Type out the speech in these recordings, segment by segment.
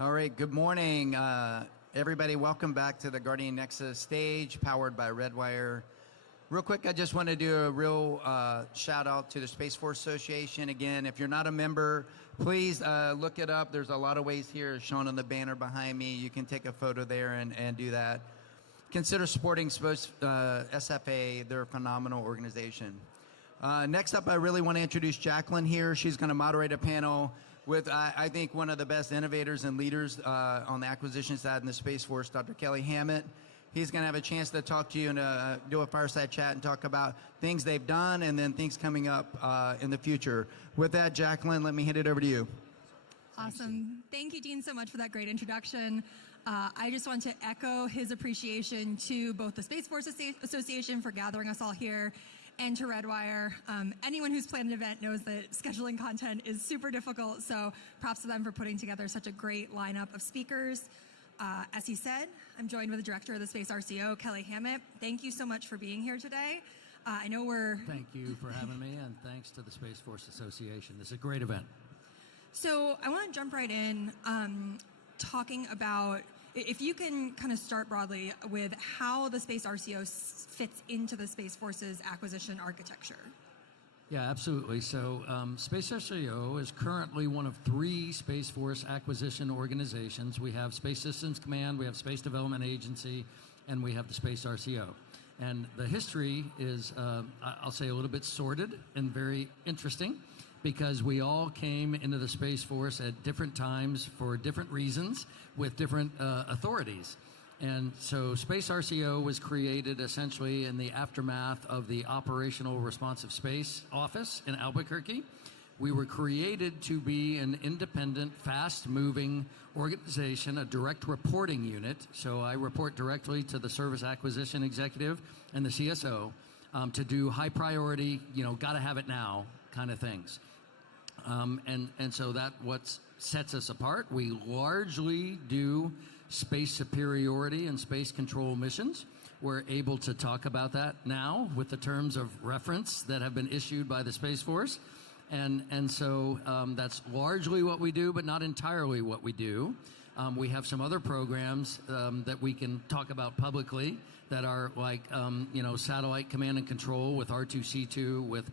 All right, good morning, everybody. Welcome back to the Guardian Nexus stage, powered by Redwire. Real quick, I just want to do a real shout out to the Space Force Association. Again, if you're not a member, please look it up. There's a lot of ways here shown on the banner behind me. You can take a photo there and do that. Consider supporting SFA. They're a phenomenal organization. Next up, I really want to introduce Jacqueline here. She's going to moderate a panel with, I think, one of the best innovators and leaders on the acquisition side in the Space Force, Dr. Kelly Hammett. He's going to have a chance to talk to you and do a fireside chat and talk about things they've done and then things coming up in the future. With that, Jacqueline, let me hand it over to you. Awesome. Thank you, Dean, so much for that great introduction. I just want to echo his appreciation to both the Space Force Association for gathering us all here and to Redwire. Anyone who's planned an event knows that scheduling content is super difficult, so props to them for putting together such a great lineup of speakers. As he said, I'm joined with the director of the Space RCO, Kelly Hammett. Thank you so much for being here today. I know Thank you for having me, and thanks to the Space Force Association. This is a great event. So I want to jump right in, talking about, if you can kind of start broadly with how the Space RCO fits into the Space Force's acquisition architecture. Yeah, absolutely. So Space RCO is currently one of 3 Space Force acquisition organizations. We have Space Systems Command, we have Space Development Agency, and we have the Space RCO. And the history is, I'll say, a little bit sordid and very interesting, because we all came into the Space Force at different times for different reasons with different authorities. And so Space RCO was created essentially in the aftermath of the Operational Responsive Space Office in Albuquerque. We were created to be an independent, fast-moving organization, a direct reporting unit. So I report directly to the Service Acquisition Executive and the CSO to do high priority, gotta have it now kind of things. And so that what sets us apart. We largely do space superiority and space control missions. We're able to talk about that now with the terms of reference that have been issued by the Space Force. And so that's largely what we do, but not entirely what we do. We have some other programs that we can talk about publicly that are like, satellite command and control with R2C2, with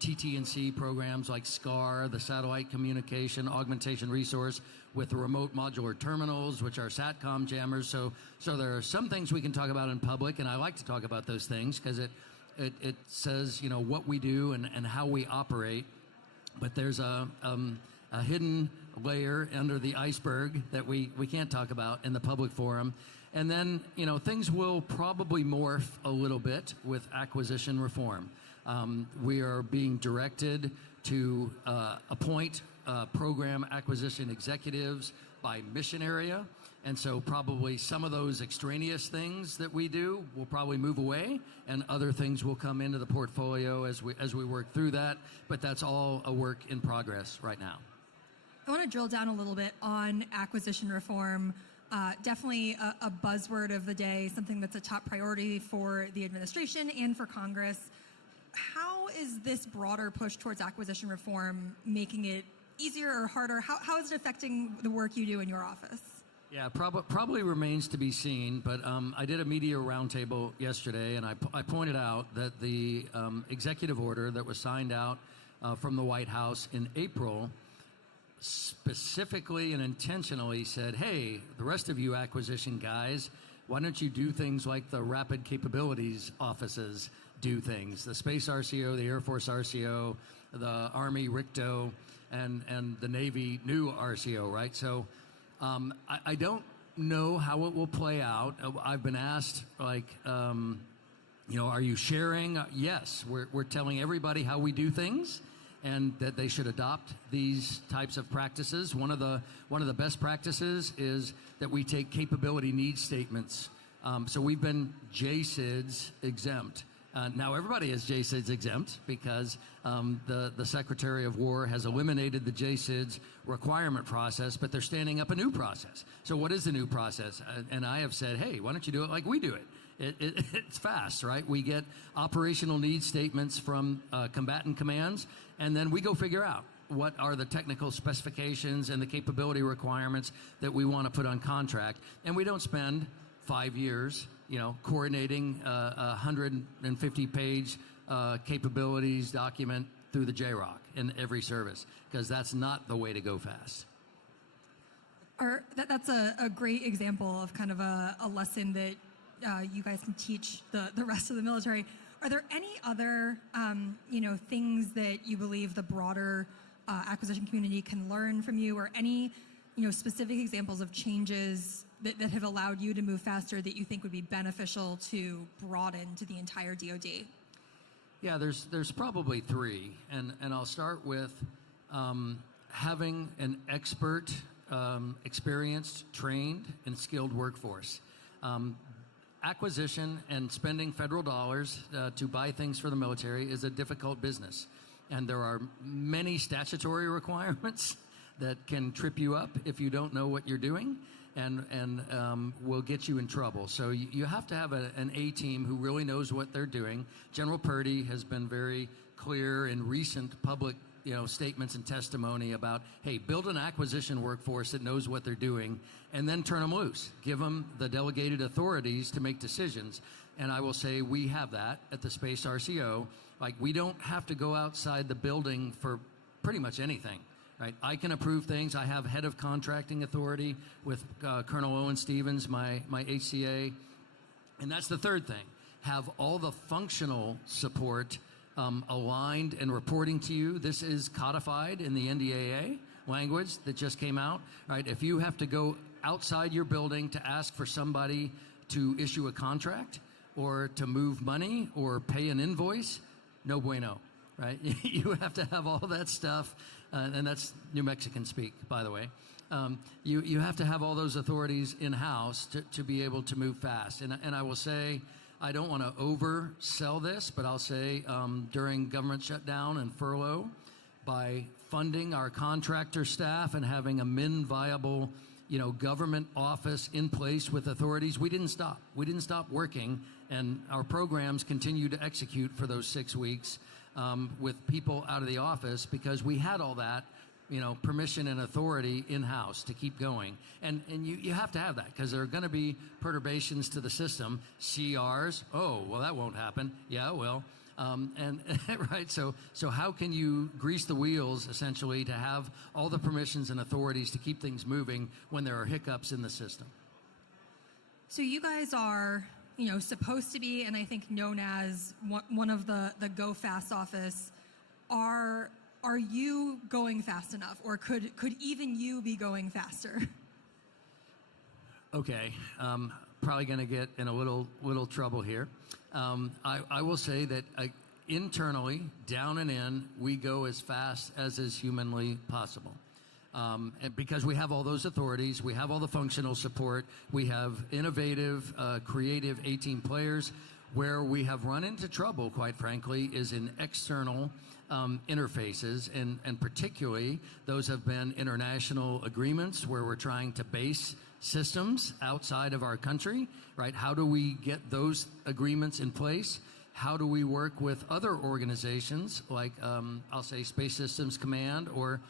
TT&C programs like SCAR, the Satellite Communication Augmentation Resource, with the remote modular terminals, which are SATCOM jammers. So there are some things we can talk about in public, and I like to talk about those things because it says, what we do and how we operate. But there's a hidden layer under the iceberg that we can't talk about in the public forum. And then, things will probably morph a little bit with acquisition reform. We are being directed to appoint program acquisition executives by mission area. And so probably some of those extraneous things that we do will probably move away, and other things will come into the portfolio as we work through that. But that's all a work in progress right now. I want to drill down a little bit on acquisition reform. Definitely a buzzword of the day, something that's a top priority for the administration and for Congress. How is this broader push towards acquisition reform making it easier or harder? How is it affecting the work you do in your office? Yeah, probably remains to be seen, but I did a media roundtable yesterday, and I pointed out that the executive order that was signed out from the White House in April specifically and intentionally said, hey, the rest of you acquisition guys, why don't you do things like the Rapid Capabilities Offices do things, the Space RCO, the Air Force RCO, the Army RICTO, and the Navy new RCO, right? So I don't know how it will play out. I've been asked, are you sharing? Yes, we're telling everybody how we do things and that they should adopt these types of practices. One of the best practices is that we take capability needs statements. So we've been JSIDS exempt. Now everybody is JSIDS exempt because the Secretary of War has eliminated the JSIDS requirement process, but they're standing up a new process. So what is the new process? And I have said, hey, why don't you do it like we do it? It's fast, right? We get operational needs statements from combatant commands, and then we go figure out what are the technical specifications and the capability requirements that we want to put on contract. And we don't spend 5 years, coordinating a 150-page capabilities document through the JROC in every service, because that's not the way to go fast. That's a great example of kind of a lesson that you guys can teach the rest of the military. Are there any other things that you believe the broader acquisition community can learn from you, or any specific examples of changes that have allowed you to move faster that you think would be beneficial to broaden to the entire DoD? Yeah, there's probably three, and I'll start with having an expert, experienced, trained, and skilled workforce. Acquisition and spending federal dollars to buy things for the military is a difficult business, and there are many statutory requirements that can trip you up if you don't know what you're doing, and will get you in trouble. So you have to have an A team who really knows what they're doing. General Purdy has been very clear in recent public statements and testimony about, hey, build an acquisition workforce that knows what they're doing, and then turn them loose. Give them the delegated authorities to make decisions. And I will say we have that at the Space RCO. Like, we don't have to go outside the building for pretty much anything, right? I can approve things. I have head of contracting authority with Colonel Owen Stevens, my HCA. And that's the third thing. Have all the functional support aligned and reporting to you. This is codified in the NDAA language that just came out, right? If you have to go outside your building to ask for somebody to issue a contract or to move money or pay an invoice, no bueno, right? You have to have all that stuff, and that's New Mexican speak, by the way. You have to have all those authorities in-house to be able to move fast. And I will say, I don't want to oversell this, but I'll say during government shutdown and furlough, by funding our contractor staff and having a min-viable, government office in place with authorities, we didn't stop. We didn't stop working, and our programs continue to execute for those 6 weeks with people out of the office, because we had all that permission and authority in-house to keep going. And you have to have that, because there are going to be perturbations to the system. CRs, oh, well, that won't happen. Yeah, it will. Right, so how can you grease the wheels, essentially, to have all the permissions and authorities to keep things moving when there are hiccups in the system? So you guys are, supposed to be, and I think known as one of the Go Fast office. Are you going fast enough, or could even you be going faster? Okay, probably going to get in a little trouble here. I will say that internally, down and in, we go as fast as is humanly possible. And because we have all those authorities, we have all the functional support, we have innovative, creative A-team players. Where we have run into trouble, quite frankly, is in external interfaces, and particularly those have been international agreements where we're trying to base systems outside of our country, right? How do we get those agreements in place? How do we work with other organizations like, I'll say, Space Systems Command or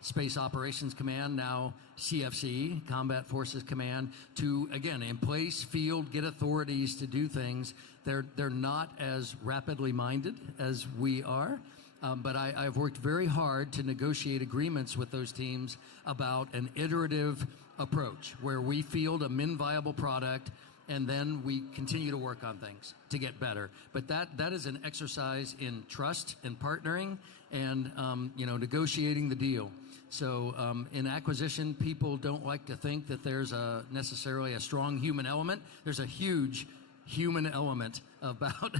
Space Operations Command, now CFC, Combat Forces Command, to, again, in place, field, get authorities to do things. They're not as rapidly minded as we are, but I've worked very hard to negotiate agreements with those teams about an iterative approach where we field a min-viable product and then we continue to work on things to get better. But that is an exercise in trust and partnering and negotiating the deal. So in acquisition, people don't like to think that there's necessarily a strong human element. There's a huge human element about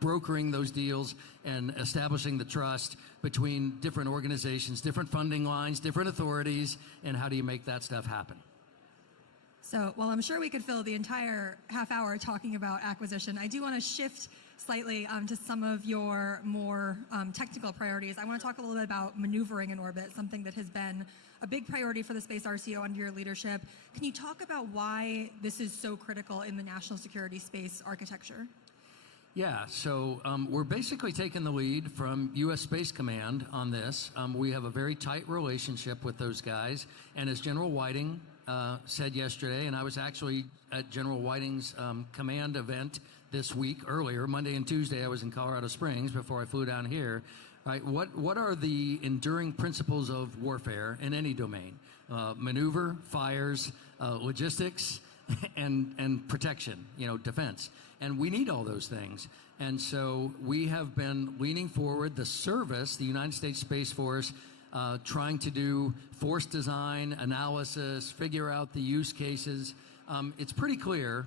brokering those deals and establishing the trust between different organizations, different funding lines, different authorities, and how do you make that stuff happen? So while I'm sure we could fill the entire half hour talking about acquisition, I do want to shift slightly to some of your more technical priorities. I want to talk a little bit about maneuvering in orbit, something that has been a big priority for the Space RCO under your leadership. Can you talk about why this is so critical in the national security space architecture? Yeah, so we're basically taking the lead from U.S. Space Command on this. We have a very tight relationship with those guys. And as General Whiting said yesterday, and I was actually at General Whiting's command event this week earlier, Monday and Tuesday, I was in Colorado Springs before I flew down here. Right, what are the enduring principles of warfare in any domain? Maneuver, fires, logistics, and protection, defense. And we need all those things. And so we have been leaning forward, the service, the United States Space Force, trying to do force design, analysis, figure out the use cases. It's pretty clear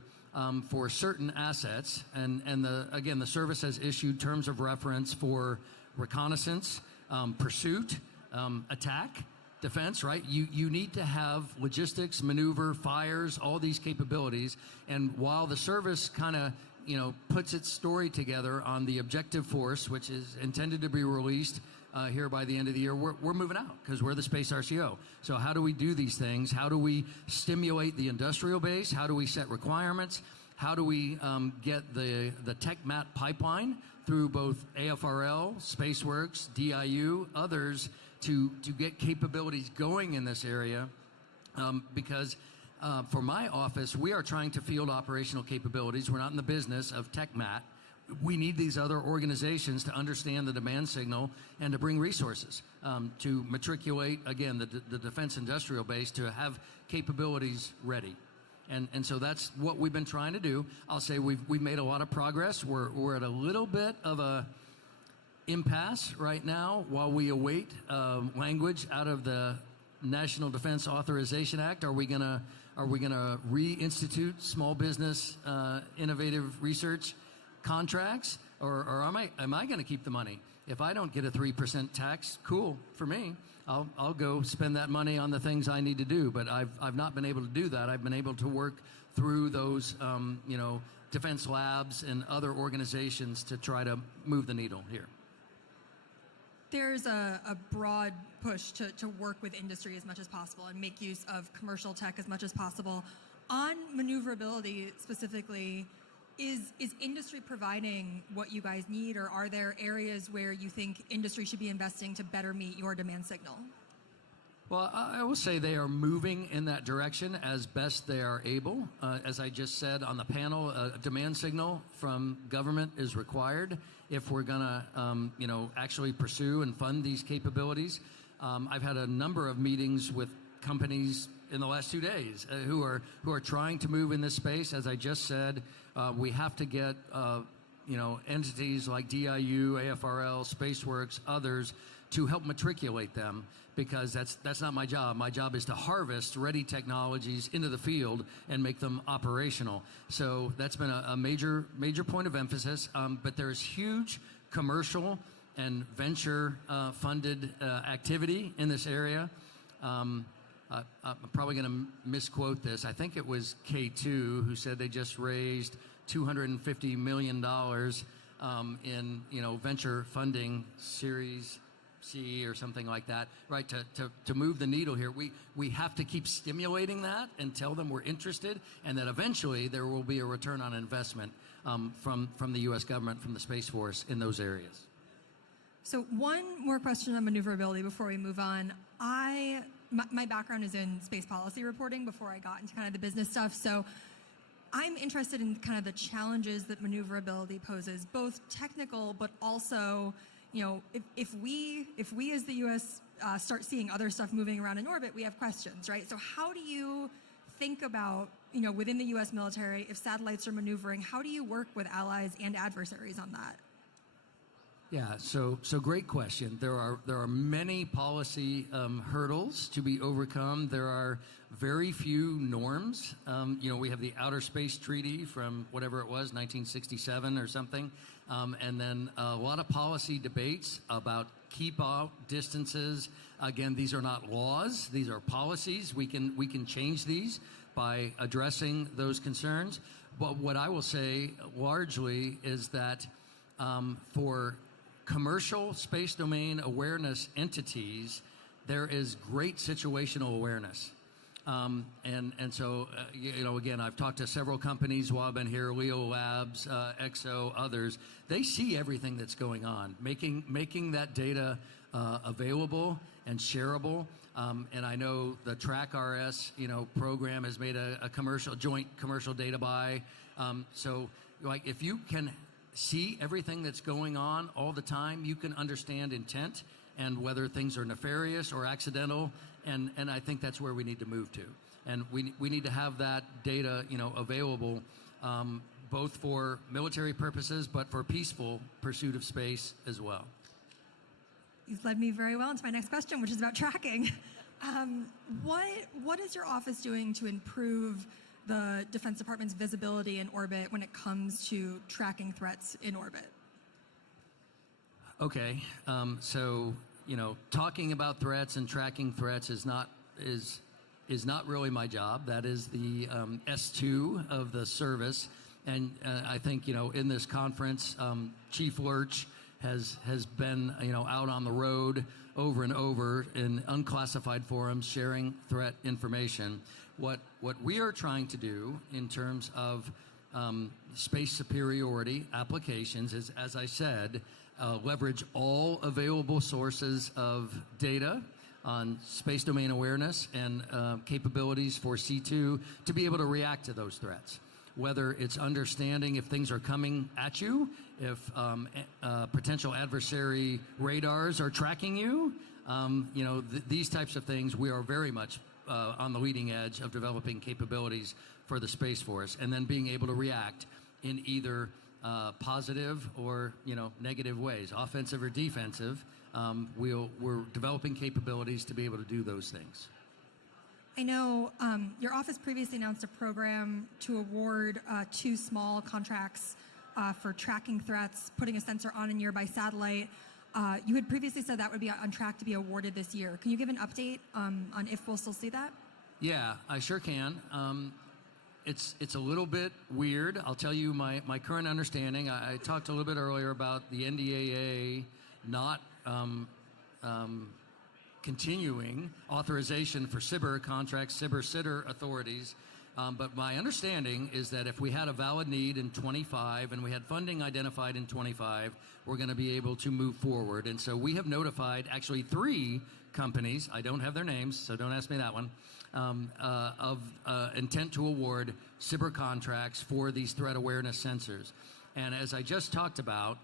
for certain assets, and the service has issued terms of reference for reconnaissance, pursuit, attack, defense, right? You need to have logistics, maneuver, fires, all these capabilities. And while the service kind of, puts its story together on the objective force, which is intended to be released here by the end of the year, we're moving out because we're the Space RCO. So how do we do these things? How do we stimulate the industrial base? How do we set requirements? How do we get the TechMat pipeline through both AFRL, SpaceWorks, DIU, others to get capabilities going in this area? Because for my office, we are trying to field operational capabilities. We're not in the business of TechMat. We need these other organizations to understand the demand signal and to bring resources to matriculate, again, the defense industrial base to have capabilities ready. And so that's what we've been trying to do. I'll say we've made a lot of progress. We're at a little bit of a impasse right now while we await language out of the National Defense Authorization Act. Are we gonna reinstitute small business innovative research contracts, or am I going to keep the money? If I don't get a 3% tax, cool for me. I'll go spend that money on the things I need to do. But I've not been able to do that. I've been able to work through those defense labs and other organizations to try to move the needle here. There's a broad push to work with industry as much as possible and make use of commercial tech as much as possible. On maneuverability specifically, is industry providing what you guys need, or are there areas where you think industry should be investing to better meet your demand signal? Well, I will say they are moving in that direction as best they are able. As I just said on the panel, a demand signal from government is required if we're going to, actually pursue and fund these capabilities. I've had a number of meetings with companies in the last 2 days who are trying to move in this space. As I just said, we have to get entities like DIU, AFRL, SpaceWorks, others to help matriculate them, because that's not my job. My job is to harvest ready technologies into the field and make them operational. So that's been a major point of emphasis. But there's huge commercial and venture funded activity in this area. I'm probably going to misquote this. I think it was K2 who said they just raised $250 million in venture funding, Series C or something like that, right? To move the needle here, we have to keep stimulating that and tell them we're interested, and that eventually there will be a return on investment from the U.S. government, from the Space Force in those areas. So one more question on maneuverability before we move on. My background is in space policy reporting before I got into kind of the business stuff. So I'm interested in kind of the challenges that maneuverability poses, both technical, but also, if we as the U.S. Start seeing other stuff moving around in orbit, we have questions, right? So how do you think about, within the U.S. military, if satellites are maneuvering, how do you work with allies and adversaries on that? Yeah, so great question. There are many policy hurdles to be overcome. There are very few norms. We have the Outer Space Treaty from whatever it was, 1967 or something, and then a lot of policy debates about keep out distances. Again, these are not laws; these are policies. We can change these by addressing those concerns. But what I will say largely is that for commercial space domain awareness entities, there is great situational awareness. And so, again, I've talked to several companies while I've been here, Leo Labs, EXO, others. They see everything that's going on, making that data available and shareable. And I know the Track RS, program has made a joint commercial data buy. So, if you can see everything that's going on all the time, you can understand intent and whether things are nefarious or accidental. And I think that's where we need to move to. And we need to have that data, available, both for military purposes, but for peaceful pursuit of space as well. You've led me very well into my next question, which is about tracking. What is your office doing to improve the Defense Department's visibility in orbit when it comes to tracking threats in orbit? Okay, so talking about threats and tracking threats is not really my job. That is the S2 of the service, and I think in this conference, Chief Lurch has been out on the road over and over in unclassified forums sharing threat information. What we are trying to do in terms of space superiority applications is, as I said, leverage all available sources of data on space domain awareness and capabilities for C2 to be able to react to those threats. Whether it's understanding if things are coming at you, if potential adversary radars are tracking you, these types of things, we are very much on the leading edge of developing capabilities for the Space Force, and then being able to react in either positive or negative ways, offensive or defensive. We're developing capabilities to be able to do those things. I know your office previously announced a program to award 2 small contracts for tracking threats, putting a sensor on a nearby satellite. You had previously said that would be on track to be awarded this year. Can you give an update on if we'll still see that? Yeah, I sure can. It's a little bit weird. I'll tell you my current understanding. I talked a little bit earlier about the NDAA not continuing authorization for SBIR contracts, SBIR sitter authorities. But my understanding is that if we had a valid need in 25 and we had funding identified in 25, we're going to be able to move forward. And so we have notified actually 3 companies, I don't have their names, so don't ask me that one, of intent to award SBIR contracts for these threat awareness sensors. And as I just talked about,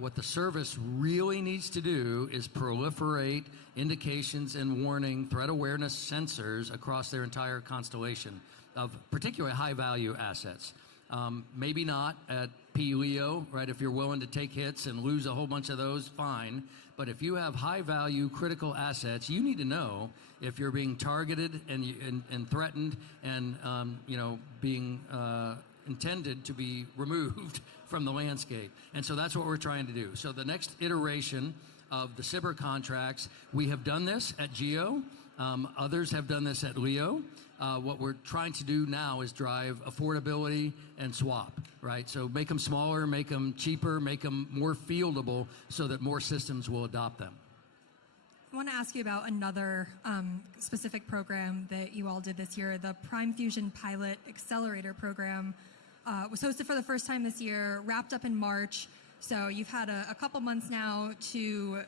what the service really needs to do is proliferate indications and warning threat awareness sensors across their entire constellation of particularly high-value assets. Maybe not at P-LEO, right? If you're willing to take hits and lose a whole bunch of those, fine. But if you have high-value critical assets, you need to know if you're being targeted and threatened and being intended to be removed from the landscape. And so that's what we're trying to do. So the next iteration of the SBIR contracts, we have done this at GEO. Others have done this at LEO. What we're trying to do now is drive affordability and swap, right? So make them smaller, make them cheaper, make them more fieldable so that more systems will adopt them. I want to ask you about another specific program that you all did this year. The Prime Fusion Pilot Accelerator Program was hosted for the first time this year, wrapped up in March. So you've had a couple months now to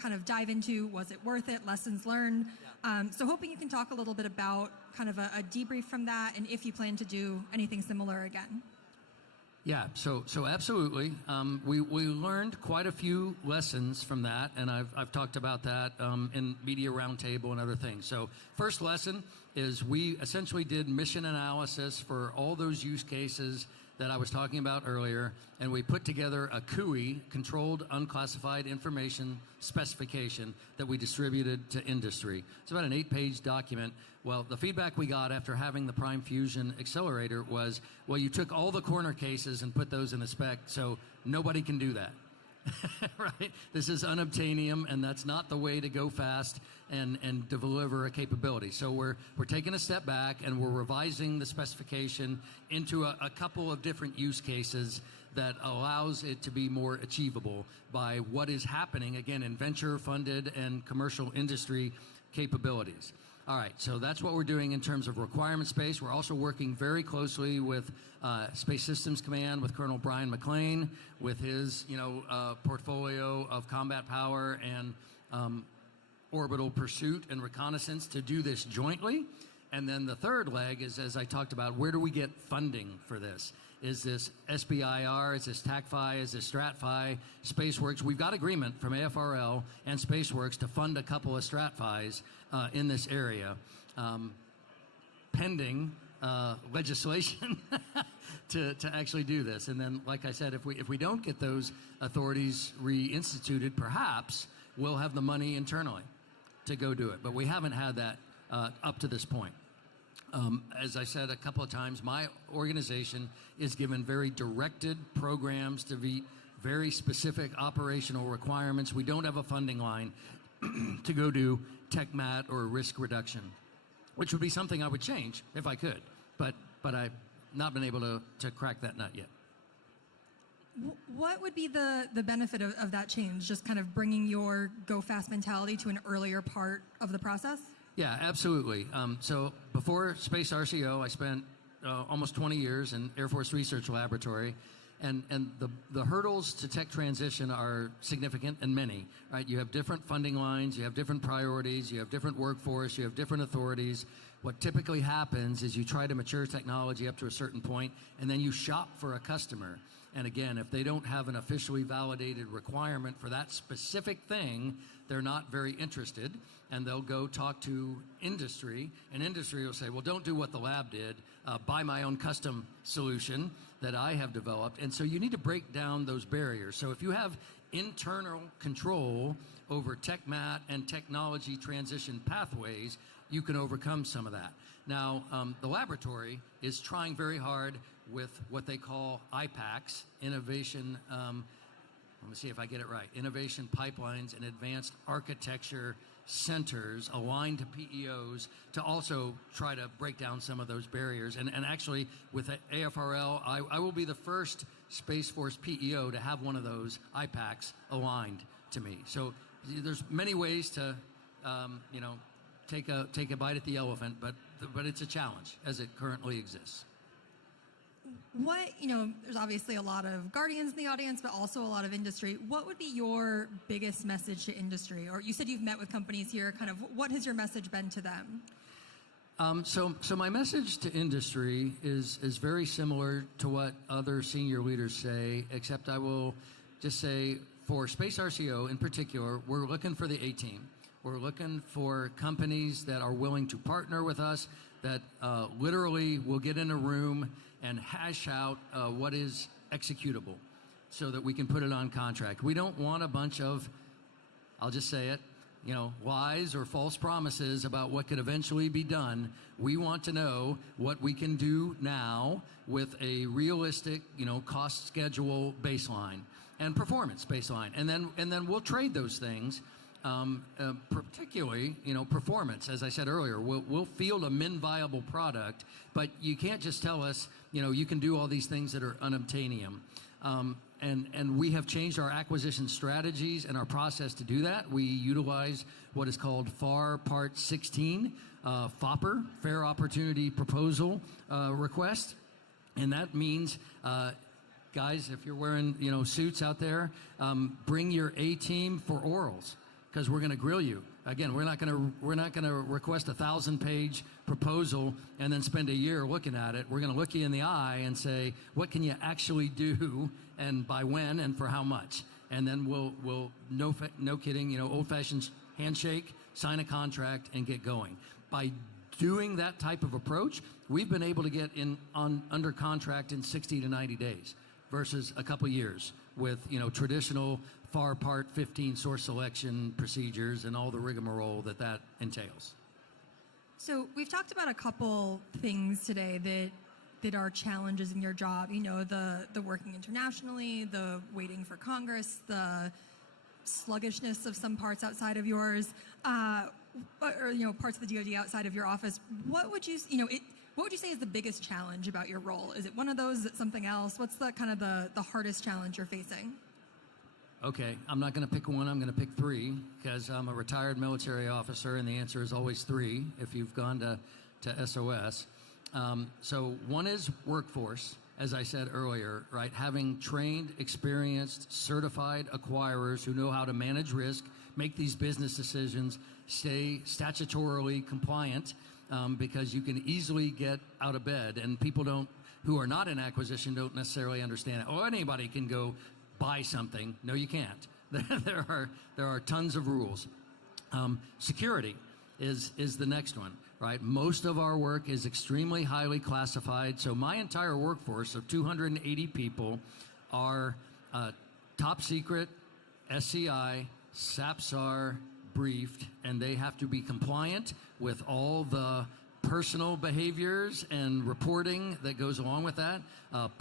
kind of dive into, was it worth it, lessons learned. So hoping you can talk a little bit about kind of a debrief from that and if you plan to do anything similar again. Yeah, so absolutely. We learned quite a few lessons from that, and I've talked about that in Media Roundtable and other things. So first lesson is we essentially did mission analysis for all those use cases that I was talking about earlier, and we put together a CUI, Controlled Unclassified Information Specification, that we distributed to industry. It's about an 8-page document. Well, the feedback we got after having the Prime Fusion Accelerator was, well, you took all the corner cases and put those in the spec, so nobody can do that. Right? This is unobtainium, and that's not the way to go fast and deliver a capability. So we're taking a step back, and we're revising the specification into a couple of different use cases that allows it to be more achievable by what is happening, again, in venture-funded and commercial industry capabilities. All right, so that's what we're doing in terms of requirement space. We're also working very closely with Space Systems Command, with Colonel Brian McLean, with his portfolio of combat power and orbital pursuit and reconnaissance to do this jointly. And then the third leg is, as I talked about, where do we get funding for this? Is this SBIR? Is this TACFI? Is this StratFi? SpaceWorks? We've got agreement from AFRL and SpaceWorks to fund a couple of StratFis in this area, pending legislation to actually do this. And then, like I said, if we don't get those authorities reinstituted, perhaps we'll have the money internally to go do it. But we haven't had that up to this point. As I said a couple of times, my organization is given very directed programs to meet very specific operational requirements. We don't have a funding line to go do TechMat or risk reduction, which would be something I would change if I could. But I've not been able to crack that nut yet. What would be the benefit of that change? Just kind of bringing your go fast mentality to an earlier part of the process? Yeah, absolutely. So before Space RCO, I spent almost 20 years in Air Force Research Laboratory, and the hurdles to tech transition are significant and many, right? You have different funding lines, you have different priorities, you have different workforce, you have different authorities. What typically happens is you try to mature technology up to a certain point, and then you shop for a customer. And again, if they don't have an officially validated requirement for that specific thing, they're not very interested, and they'll go talk to industry, and industry will say, well, don't do what the lab did, buy my own custom solution that I have developed. And so you need to break down those barriers. So if you have internal control over TechMat and technology transition pathways, you can overcome some of that. Now, the laboratory is trying very hard with what they call IPACs, Innovation, let me see if I get it right, Innovation Pipelines and Advanced Architecture Centers aligned to PEOs to also try to break down some of those barriers. And actually, with AFRL, I will be the first Space Force PEO to have one of those IPACs aligned to me. So there's many ways to, take a bite at the elephant, but it's a challenge as it currently exists. There's obviously a lot of Guardians in the audience, but also a lot of industry. What would be your biggest message to industry? Or you said you've met with companies here, kind of what has your message been to them? So my message to industry is very similar to what other senior leaders say, except I will just say for Space RCO in particular, we're looking for the A-team. We're looking for companies that are willing to partner with us, that literally will get in a room and hash out what is executable so that we can put it on contract. We don't want a bunch of, I'll just say it, lies or false promises about what could eventually be done. We want to know what we can do now with a realistic, cost schedule baseline and performance baseline. And then we'll trade those things. Particularly, performance. As I said earlier, we'll field a min-viable product, but you can't just tell us, you can do all these things that are unobtainium. And we have changed our acquisition strategies and our process to do that. We utilize what is called FAR Part 16, FOPR, Fair Opportunity Proposal Request. And that means, guys, if you're wearing, suits out there, bring your A-team for orals, because we're going to grill you. Again, we're not going to request a 1,000-page proposal and then spend a year looking at it. We're going to look you in the eye and say, what can you actually do, and by when, and for how much? And then we'll no kidding, old-fashioned handshake, sign a contract, and get going. By doing that type of approach, we've been able to get under contract in 60 to 90 days versus a couple years with traditional FAR Part 15 source selection procedures and all the rigmarole that entails. So we've talked about a couple things today that are challenges in your job. The working internationally, the waiting for Congress, the sluggishness of some parts outside of yours, or parts of the DoD outside of your office. What would you say is the biggest challenge about your role? Is it one of those? Is it something else? What's the kind of the hardest challenge you're facing? Okay, I'm not going to pick one. I'm going to pick three because I'm a retired military officer, and the answer is always three if you've gone to SOS. So one is workforce, as I said earlier, right? Having trained, experienced, certified acquirers who know how to manage risk, make these business decisions, stay statutorily compliant, because you can easily get out of bed, and people who are not in acquisition don't necessarily understand it. Oh, anybody can go buy something. No, you can't. There are tons of rules. Security is the next one, right? Most of our work is extremely highly classified. So my entire workforce of 280 people are top secret, SCI, SAPSAR briefed, and they have to be compliant with all the personal behaviors and reporting that goes along with that.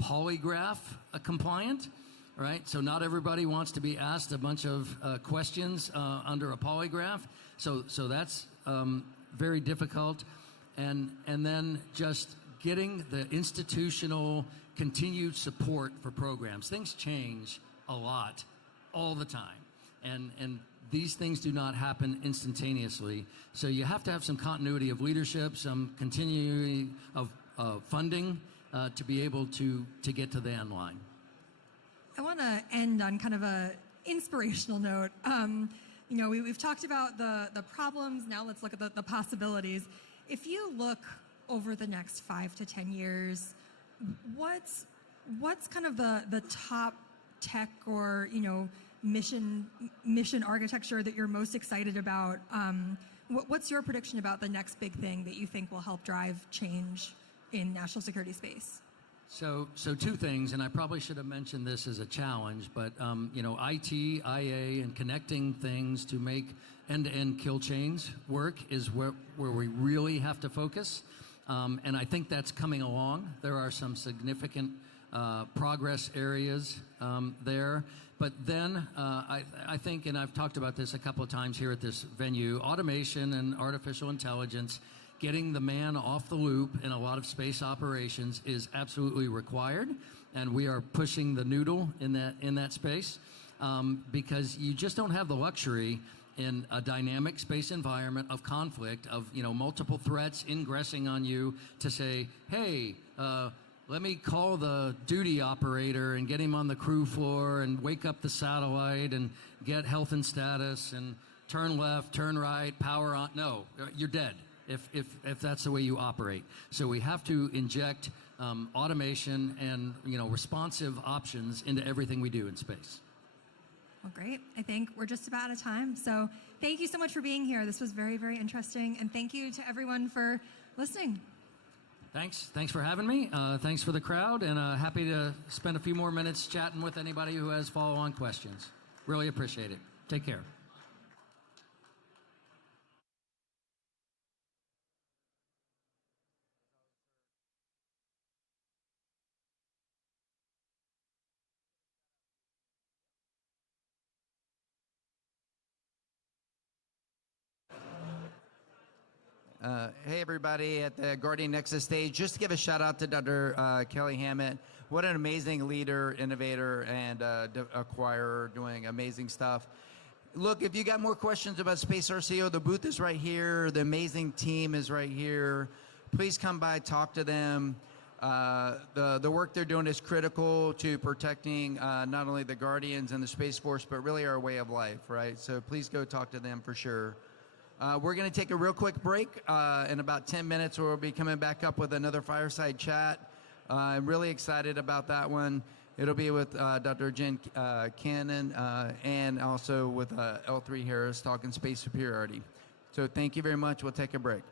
Polygraph compliant, right? So not everybody wants to be asked a bunch of questions under a polygraph. So that's very difficult. And then just getting the institutional continued support for programs. Things change a lot all the time. And these things do not happen instantaneously. So you have to have some continuity of leadership, some continuity of funding to be able to get to the end line. I want to end on kind of a inspirational note. We've talked about the problems. Now let's look at the possibilities. If you look over the next 5 to 10 years, what's kind of the top tech or mission architecture that you're most excited about? What's your prediction about the next big thing that you think will help drive change in national security space? So two things, and I probably should have mentioned this as a challenge, but IT, IA, and connecting things to make end-to-end kill chains work is where we really have to focus, and I think that's coming along. There are some significant progress areas there, but then I think, and I've talked about this a couple of times here at this venue, automation and artificial intelligence, getting the man off the loop in a lot of space operations is absolutely required, and we are pushing the noodle in that space because you just don't have the luxury in a dynamic space environment of conflict, of multiple threats ingressing on you to say, hey, let me call the duty operator and get him on the crew floor and wake up the satellite and get health and status and turn left, turn right, power on. No, you're dead if that's the way you operate. So we have to inject automation and responsive options into everything we do in space. Well, great. I think we're just about out of time. So thank you so much for being here. This was very, very interesting. And thank you to everyone for listening. Thanks for having me. Thanks for the crowd, and happy to spend a few more minutes chatting with anybody who has follow-on questions. Really appreciate it. Take care. Hey, everybody at the Guardian Nexus stage. Just to give a shout out to Dr. Kelly Hammett. What an amazing leader, innovator, and acquirer doing amazing stuff. Look, if you got more questions about Space RCO, the booth is right here. The amazing team is right here. Please come by, talk to them. The work they're doing is critical to protecting not only the Guardians and the Space Force, but really our way of life, right? So please go talk to them for sure. We're going to take a real quick break. In about 10 minutes, we'll be coming back up with another Fireside chat. I'm really excited about that one. It'll be with Dr. Jen Cannon and also with L3 Harris talking space superiority. So thank you very much. We'll take a break.